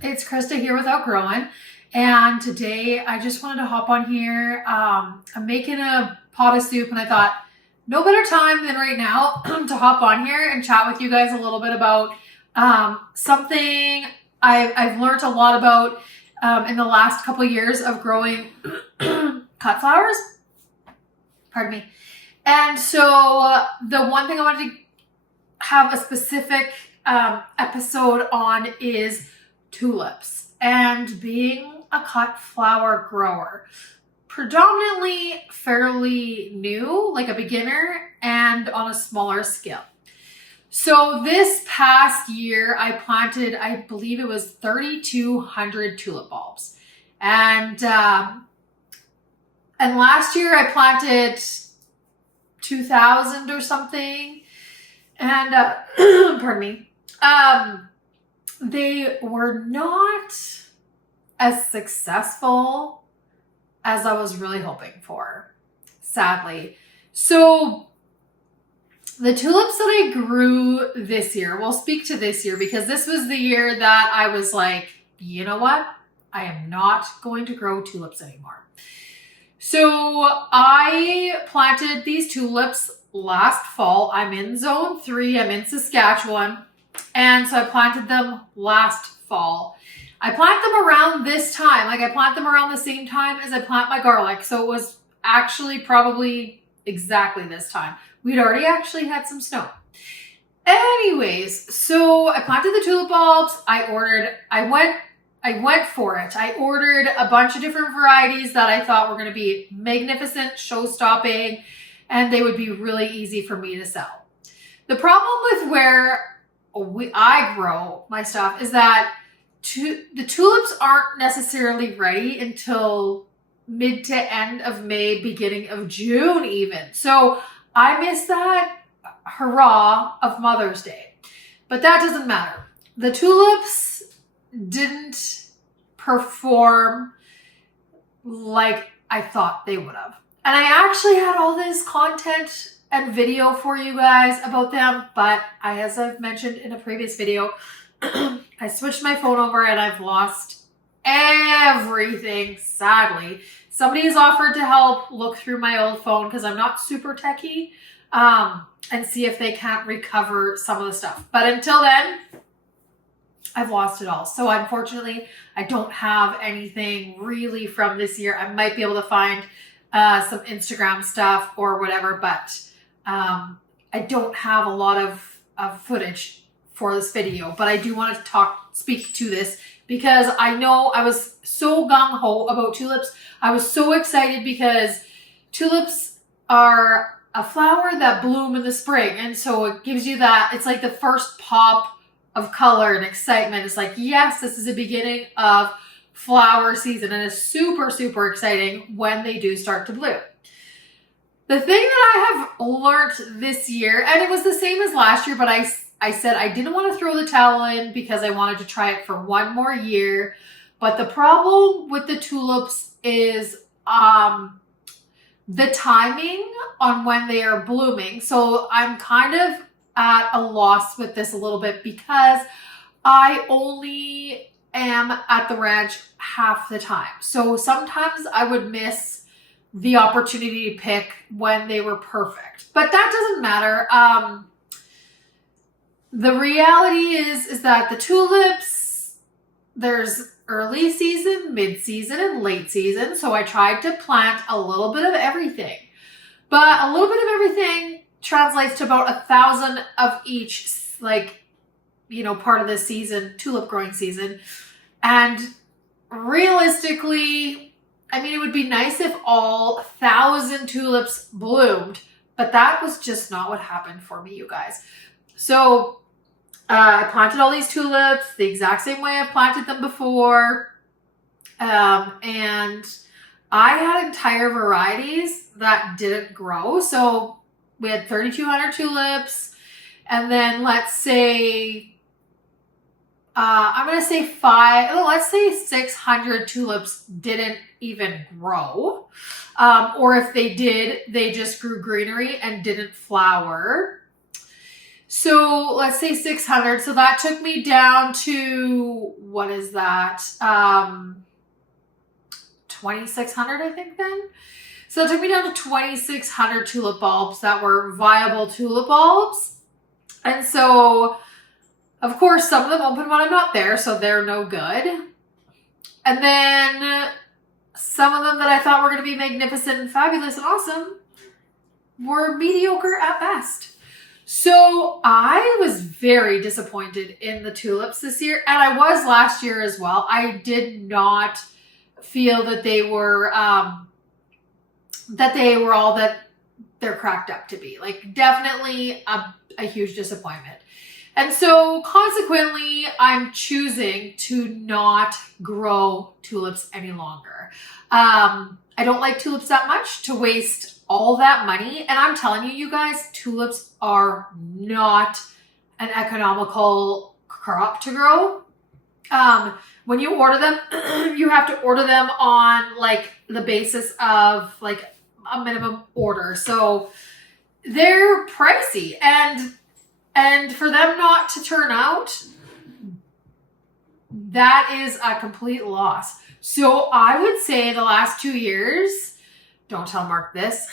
It's Krista here with Outgrowing, and today I just wanted to hop on here. I'm making a pot of soup, and I thought no better time than right now to hop on here and chat with you guys a little bit about something I've learned a lot about in the last couple of years of growing cut flowers. Pardon me. And so the one thing I wanted to have a specific episode on is tulips and being a cut flower grower. Predominantly fairly new, like a beginner, and on a smaller scale. So this past year I planted, I believe it was 3,200 tulip bulbs. And last year I planted 2,000 or something. And pardon me. They were not as successful as I was really hoping for, sadly. So the tulips that I grew this year, we'll speak to this year because this was the year that I was like, you know what? I am not going to grow tulips anymore. So I planted these tulips last fall. I'm in zone 3. I'm in Saskatchewan. And so I planted them last fall. I plant them around this time. Like I plant them around the same time as I plant my garlic. So it was actually probably exactly this time. We'd already actually had some snow. Anyways, so I planted the tulip bulbs. I went for it. I ordered a bunch of different varieties that I thought were going to be magnificent, show-stopping, and they would be really easy for me to sell. The problem with where I grow my stuff is that the tulips aren't necessarily ready until mid to end of May, beginning of June even. So I missed that hurrah of Mother's Day. But that doesn't matter. The tulips didn't perform like I thought they would have. And I actually had all this content and video for you guys about them, but as I've mentioned in a previous video, I switched my phone over and I've lost everything, sadly. Somebody has offered to help look through my old phone because I'm not super techie and see if they can't recover some of the stuff. But until then, I've lost it all. So unfortunately, I don't have anything really from this year. I might be able to find some Instagram stuff or whatever, but I don't have a lot of footage for this video, but I do want to speak to this because I know I was so gung-ho about tulips. I was so excited because tulips are a flower that bloom in the spring. And so it gives you that, it's like the first pop of color and excitement. It's like, yes, this is the beginning of flower season, and it's super, super exciting when they do start to bloom. The thing that I have learned this year, and it was the same as last year, but I said I didn't want to throw the towel in because I wanted to try it for one more year. But the problem with the tulips is the timing on when they are blooming. So I'm kind of at a loss with this a little bit because I only am at the ranch half the time. So sometimes I would miss the opportunity to pick when they were perfect. But that doesn't matter. The reality is that the tulips, there's early season, mid-season, and late season. So I tried to plant a little bit of everything. But a little bit of everything translates to about 1,000 of each, like, you know, part of the season, tulip growing season. And realistically, I mean, it would be nice if all 1,000 tulips bloomed, but that was just not what happened for me, you guys. So I planted all these tulips the exact same way I've planted them before. And I had entire varieties that didn't grow. So we had 3,200 tulips, and then let's say I'm going to say let's say 600 tulips didn't even grow. Or if they did, they just grew greenery and didn't flower. So let's say 600. So that took me down to, what is that? 2,600, I think then. So it took me down to 2,600 tulip bulbs that were viable tulip bulbs. And so, of course, some of them open when I'm not there, so they're no good. And then some of them that I thought were going to be magnificent and fabulous and awesome were mediocre at best. So I was very disappointed in the tulips this year, and I was last year as well. I did not feel that they were all that they're cracked up to be. Like, definitely a huge disappointment. And so consequently, I'm choosing to not grow tulips any longer. I don't like tulips that much to waste all that money. And I'm telling you, you guys, tulips are not an economical crop to grow. When you order them, you have to order them on like the basis of like a minimum order. So they're pricey, and for them not to turn out, that is a complete loss. So I would say the last 2 years, don't tell Mark this.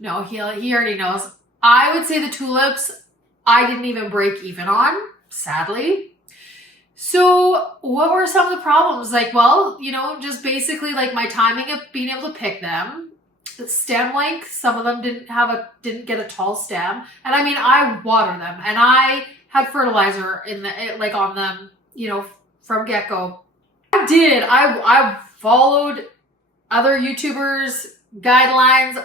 No, he already knows. I would say the tulips, I didn't even break even on, sadly. So what were some of the problems? Like, well, just basically like my timing of being able to pick them. The stem length, some of them didn't get a tall stem. And I mean, I water them and I had fertilizer on them, from get-go. I followed other YouTubers' guidelines.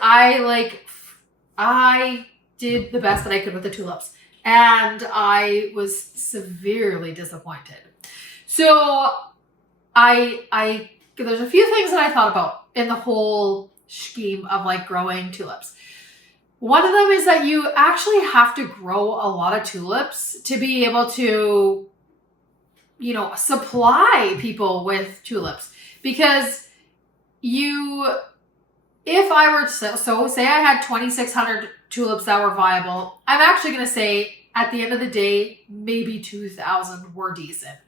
I did the best that I could with the tulips, and I was severely disappointed. So there's a few things that I thought about in the whole scheme of like growing tulips. One of them is that you actually have to grow a lot of tulips to be able to, supply people with tulips. Because if I were to, so say I had 2,600 tulips that were viable, I'm actually going to say at the end of the day, maybe 2,000 were decent.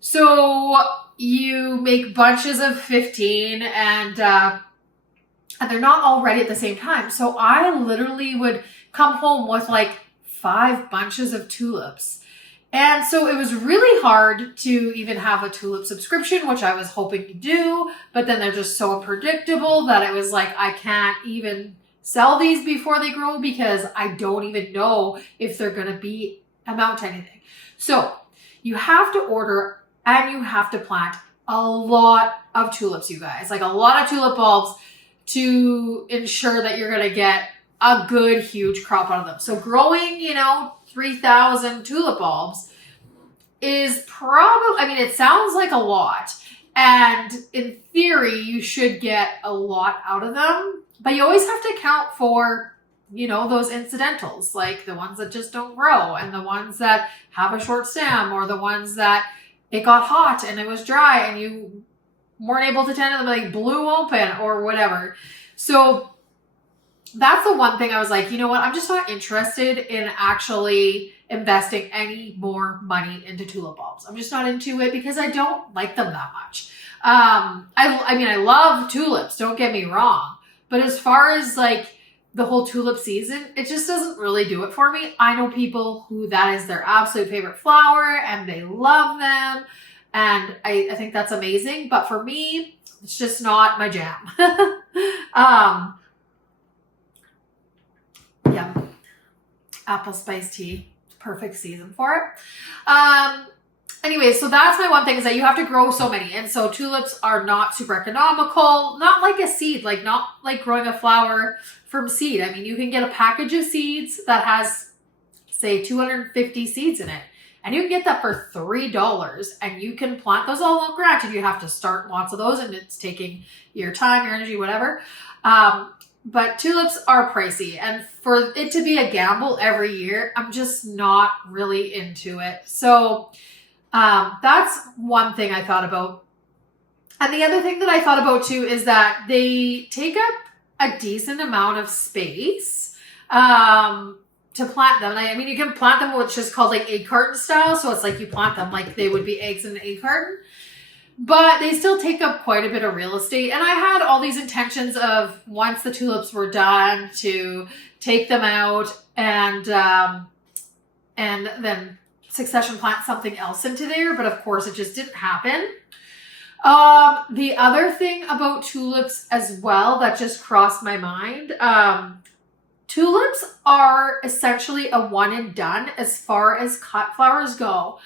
So you make bunches of 15 and they're not all ready at the same time. So I literally would come home with like 5 bunches of tulips. And so it was really hard to even have a tulip subscription, which I was hoping to do. But then they're just so unpredictable that it was like, I can't even sell these before they grow because I don't even know if they're going to amount to anything. So you have to order and you have to plant a lot of tulips, you guys. Like a lot of tulip bulbs to ensure that you're going to get a good, huge crop out of them. So growing, 3,000 tulip bulbs is probably, it sounds like a lot. And in theory, you should get a lot out of them. But you always have to account for, those incidentals, like the ones that just don't grow and the ones that have a short stem, or the ones that it got hot and it was dry and you weren't able to tend to them, like blew open or whatever. So that's the one thing I was like, you know what? I'm just not interested in actually investing any more money into tulip bulbs. I'm just not into it because I don't like them that much. I love tulips, don't get me wrong. But as far as like the whole tulip season, it just doesn't really do it for me. I know people who that is their absolute favorite flower and they love them. And I think that's amazing. But for me, it's just not my jam. Yeah. Apple spice tea. Perfect season for it. Anyway, so that's my one thing, is that you have to grow so many. And so tulips are not super economical, not like a seed, like not like growing a flower from seed. I mean, you can get a package of seeds that has, say, 250 seeds in it. And you can get that for $3 and you can plant those all out. Granted, you have to start lots of those and it's taking your time, your energy, whatever. But tulips are pricey, and for it to be a gamble every year, I'm just not really into it. So that's one thing I thought about. And the other thing that I thought about too is that they take up a decent amount of space to to plant them. And I mean, you can plant them with just called like egg carton style. So it's like you plant them like they would be eggs in an egg carton. But they still take up quite a bit of real estate. And I had all these intentions of once the tulips were done to take them out and then succession plant something else into there. But of course it just didn't happen. The other thing about tulips as well that just crossed my mind, tulips are essentially a one and done as far as cut flowers go.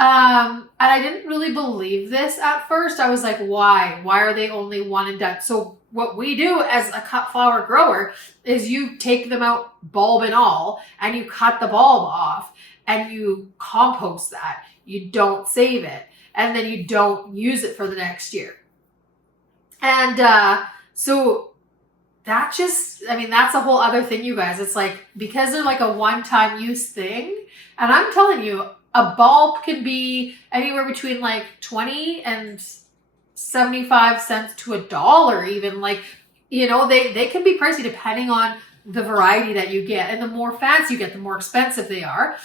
And I didn't really believe this at first. I was like, why? Why are they only one and done? So what we do as a cut flower grower is you take them out bulb and all, and you cut the bulb off and you compost that. You don't save it. And then you don't use it for the next year. And so that just, I mean, that's a whole other thing, you guys. It's like, because they're like a one-time use thing, and I'm telling you, a bulb can be anywhere between like 20 and 75 cents to $1 even. Like, you know, they can be pricey depending on the variety that you get. And the more fancy you get, the more expensive they are.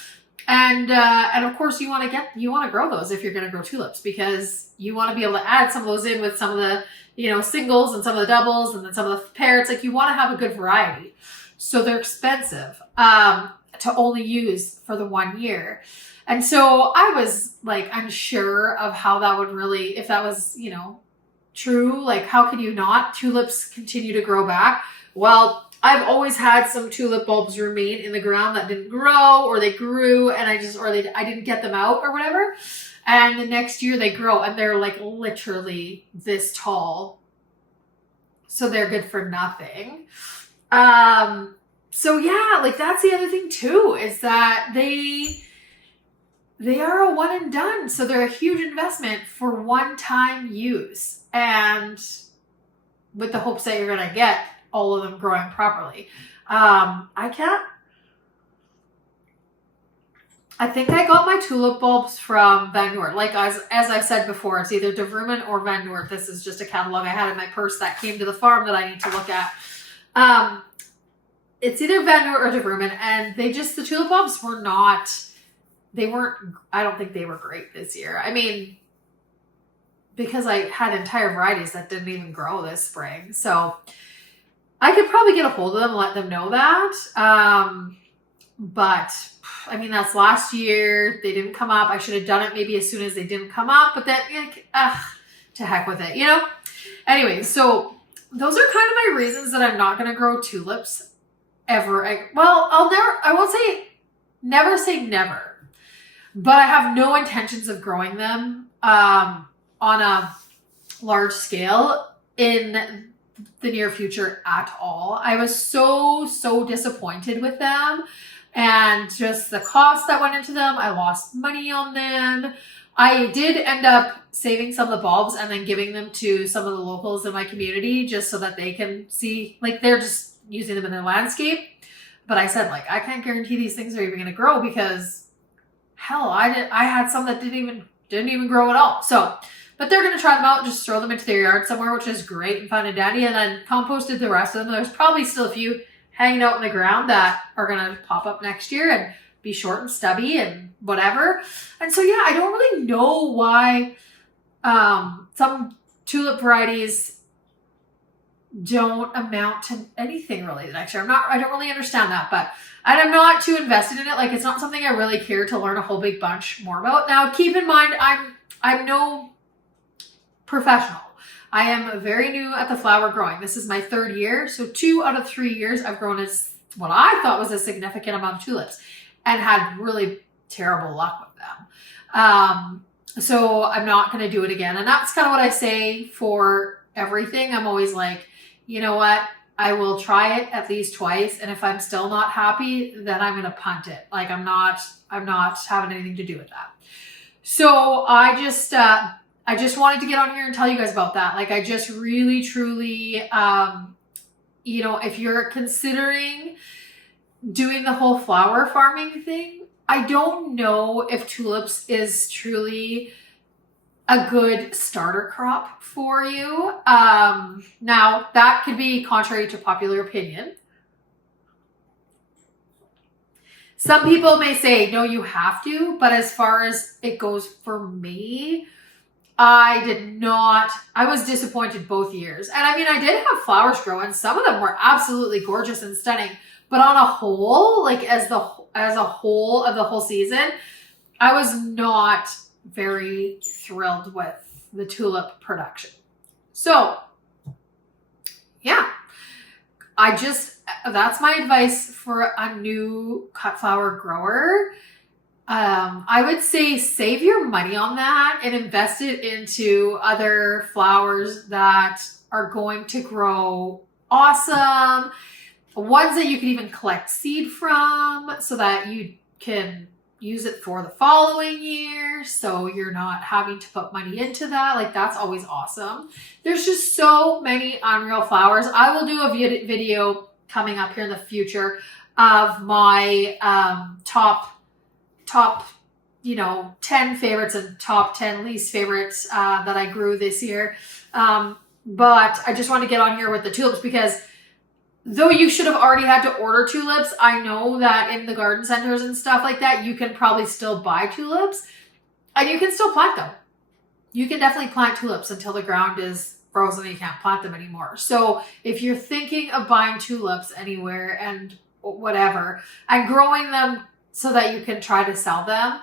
And of course you want to grow those if you're going to grow tulips, because you want to be able to add some of those in with some of the, you know, singles and some of the doubles and then some of the pairs. Like, you want to have a good variety. So they're expensive, to only use for the 1 year. And so I was like unsure of how that would really, if that was, you know, true. Like, how can you not? Tulips continue to grow back. Well, I've always had some tulip bulbs remain in the ground that didn't grow, or they grew and I didn't get them out or whatever. And the next year they grow and they're like literally this tall. So they're good for nothing. So yeah, like that's the other thing too, is that they are a one and done. So they're a huge investment for one-time use, and with the hopes that you're going to get all of them growing properly. I think I got my tulip bulbs from Van Noort. Like, as I've said before, it's either De Vroomen or Van Noort. This is just a catalog I had in my purse that came to the farm that I need to look at. It's either Van Noort or De Vroomen, and the tulip bulbs I don't think they were great this year. I mean, because I had entire varieties that didn't even grow this spring. So I could probably get a hold of them and let them know that. But I mean, that's last year. They didn't come up. I should have done it maybe as soon as they didn't come up, but then, to heck with it, you know? Anyway, so those are kind of my reasons that I'm not going to grow tulips ever. I won't say never. But I have no intentions of growing them on a large scale in the near future at all. I was so disappointed with them, and just the cost that went into them. I lost money on them. I did end up saving some of the bulbs and then giving them to some of the locals in my community just so that they can see, like, they're just using them in their landscape. But I said, like, I can't guarantee these things are even going to grow, because hell, I had some that didn't even grow at all. So, but they're going to try them out, just throw them into their yard somewhere, which is great and fun and dandy, and then composted the rest of them. There's probably still a few hanging out in the ground that are going to pop up next year and be short and stubby and whatever. And so, yeah, I don't really know why some tulip varieties don't amount to anything really the next year. I don't really understand that, but I'm not too invested in it. Like, it's not something I really care to learn a whole big bunch more about. Now, keep in mind, I'm no professional. I am very new at the flower growing. This is my 3rd year. So 2 out of 3 years I've grown as what I thought was a significant amount of tulips and had really terrible luck with them. So I'm not going to do it again. And that's kind of what I say for everything. I'm always like, you know what? I will try it at least twice. And if I'm still not happy, then I'm going to punt it. Like, I'm not having anything to do with that. So I just wanted to get on here and tell you guys about that. Like, I just really, truly, you know, if you're considering doing the whole flower farming thing, I don't know if tulips is truly a good starter crop for you. Now, that could be contrary to popular opinion. Some people may say, no, you have to, but as far as it goes for me, I was disappointed both years. And I mean, I did have flowers grow and some of them were absolutely gorgeous and stunning, but on a whole, like as a whole of the whole season, I was not very thrilled with the tulip production. So yeah, that's my advice for a new cut flower grower. I would say save your money on that and invest it into other flowers that are going to grow awesome. Ones that you can even collect seed from so that you can use it for the following year. So you're not having to put money into that. Like that's always awesome. There's just so many unreal flowers. I will do a video coming up here in the future of my top 10 favorites and top 10 least favorites that I grew this year. But I just want to get on here with the tulips because though you should have already had to order tulips, I know that in the garden centers and stuff like that, you can probably still buy tulips and you can still plant them. You can definitely plant tulips until the ground is frozen and you can't plant them anymore. So if you're thinking of buying tulips anywhere and whatever and growing them so that you can try to sell them,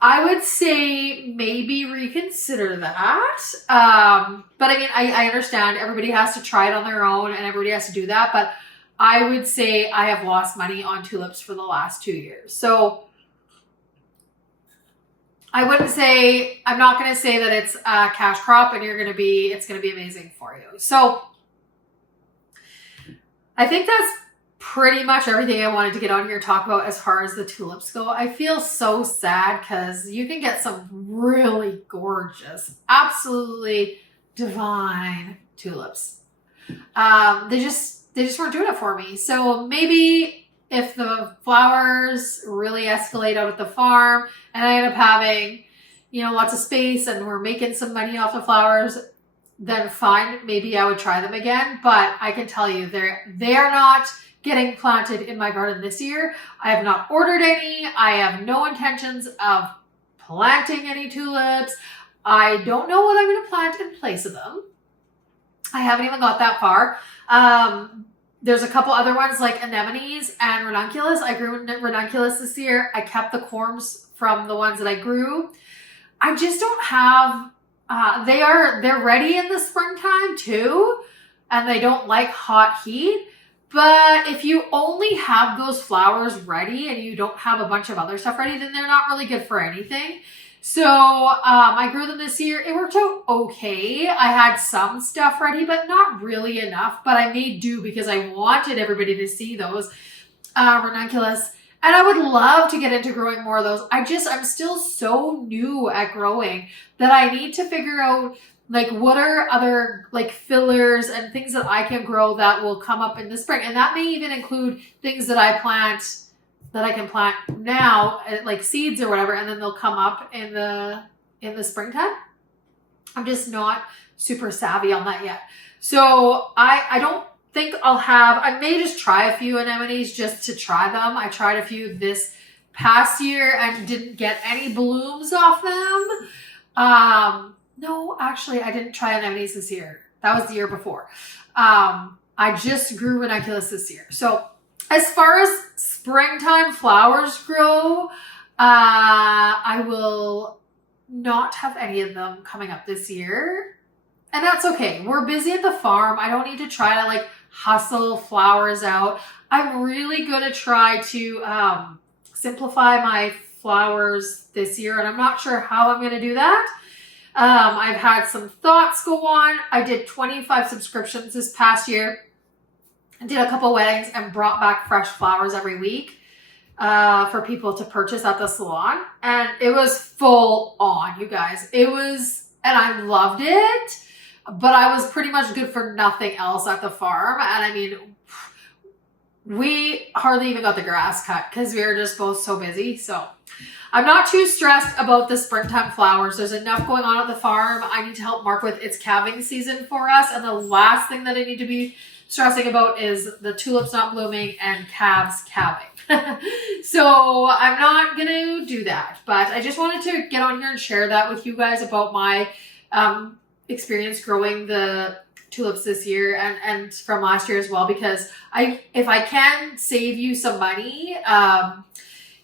I would say maybe reconsider that. But I mean, I understand everybody has to try it on their own and everybody has to do that. But I would say I have lost money on tulips for the last 2 years. So I'm not going to say that it's a cash crop and it's going to be amazing for you. So I think that's pretty much everything I wanted to get on here and talk about as far as the tulips go. I feel so sad because you can get some really gorgeous, absolutely divine tulips. They just weren't doing it for me. So maybe if the flowers really escalate out at the farm and I end up having, lots of space and we're making some money off the flowers, then fine, maybe I would try them again. But I can tell you they're not getting planted in my garden this year. I have not ordered any. I have no intentions of planting any tulips. I don't know what I'm going to plant in place of them. I haven't even got that far. There's a couple other ones like anemones and ranunculus. I grew ranunculus this year. I kept the corms from the ones that I grew. I just don't have, they're ready in the springtime too. And they don't like hot heat. But if you only have those flowers ready and you don't have a bunch of other stuff ready, then they're not really good for anything. So I grew them this year. It worked out okay. I had some stuff ready, but not really enough. But I made do because I wanted everybody to see those ranunculus. And I would love to get into growing more of those. I'm still so new at growing that I need to figure out like what are other like fillers and things that I can grow that will come up in the spring. And that may even include things that I can plant now, like seeds or whatever, and then they'll come up in the springtime. I'm just not super savvy on that yet. So I don't think I may just try a few anemones just to try them. I tried a few this past year and didn't get any blooms off them. No, actually, I didn't try anemones this year. That was the year before. I just grew ranunculus this year. So as far as springtime flowers grow, I will not have any of them coming up this year. And that's okay. We're busy at the farm. I don't need to try to like hustle flowers out. I'm really going to try to simplify my flowers this year. And I'm not sure how I'm going to do that. I've had some thoughts go on. I did 25 subscriptions this past year. I did a couple weddings and brought back fresh flowers every week for people to purchase at the salon. And it was full on, you guys. And I loved it, but I was pretty much good for nothing else at the farm. And I mean, we hardly even got the grass cut because we were just both so busy. So I'm not too stressed about the springtime flowers. There's enough going on at the farm. I need to help Mark with its calving season for us. And the last thing that I need to be stressing about is the tulips not blooming and calves calving. So I'm not going to do that, but I just wanted to get on here and share that with you guys about my experience growing the tulips this year and from last year as well, because if I can save you some money,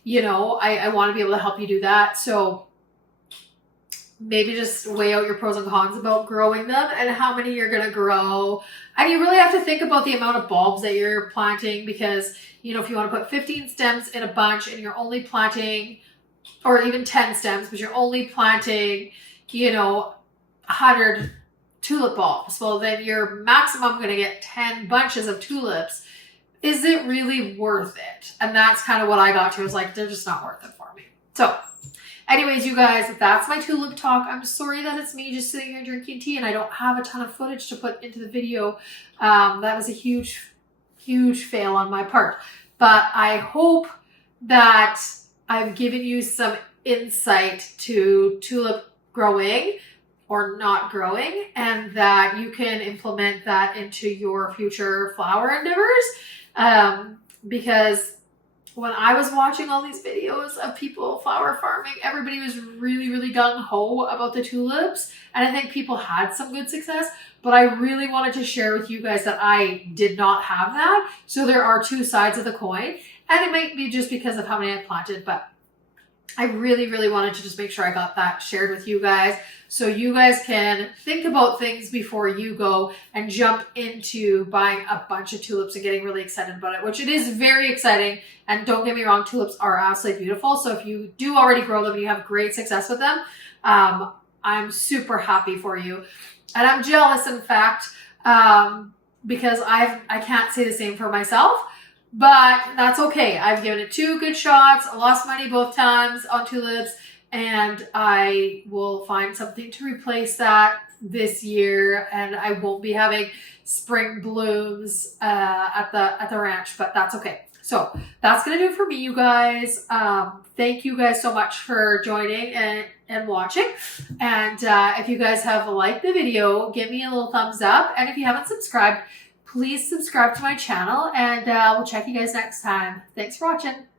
you know, I want to be able to help you do that. So maybe just weigh out your pros and cons about growing them and how many you're going to grow. And you really have to think about the amount of bulbs that you're planting, because, you know, if you want to put 15 stems in a bunch and you're only planting, or even 10 stems, but you're only planting, you know, 100 tulip bulbs, well, then you're maximum going to get 10 bunches of tulips. Is it really worth it? And that's kind of what I got to. I was like, they're just not worth it for me. So anyways, you guys, that's my tulip talk. I'm sorry that it's me just sitting here drinking tea and I don't have a ton of footage to put into the video. That was a huge fail on my part. But I hope that I've given you some insight to tulip growing or not growing, and that you can implement that into your future flower endeavors. Because when I was watching all these videos of people flower farming, everybody was really gung-ho about the tulips. And I think people had some good success, but I really wanted to share with you guys that I did not have that. So there are two sides of the coin, and it might be just because of how many I planted, but I really wanted to just make sure I got that shared with you guys, so you guys can think about things before you go and jump into buying a bunch of tulips and getting really excited about it, which it is very exciting. And don't get me wrong, tulips are absolutely beautiful. So if you do already grow them and you have great success with them, I'm super happy for you. And I'm jealous, in fact, because I can't say the same for myself. But that's okay. I've given it 2 good shots. I lost money both times on tulips, and I will find something to replace that this year, and I won't be having spring blooms at the ranch, but that's okay. So that's going to do it for me, you guys. Thank you guys so much for joining and watching. And if you guys have liked the video, give me a little thumbs up. And if you haven't subscribed, please subscribe to my channel, and we'll check you guys next time. Thanks for watching.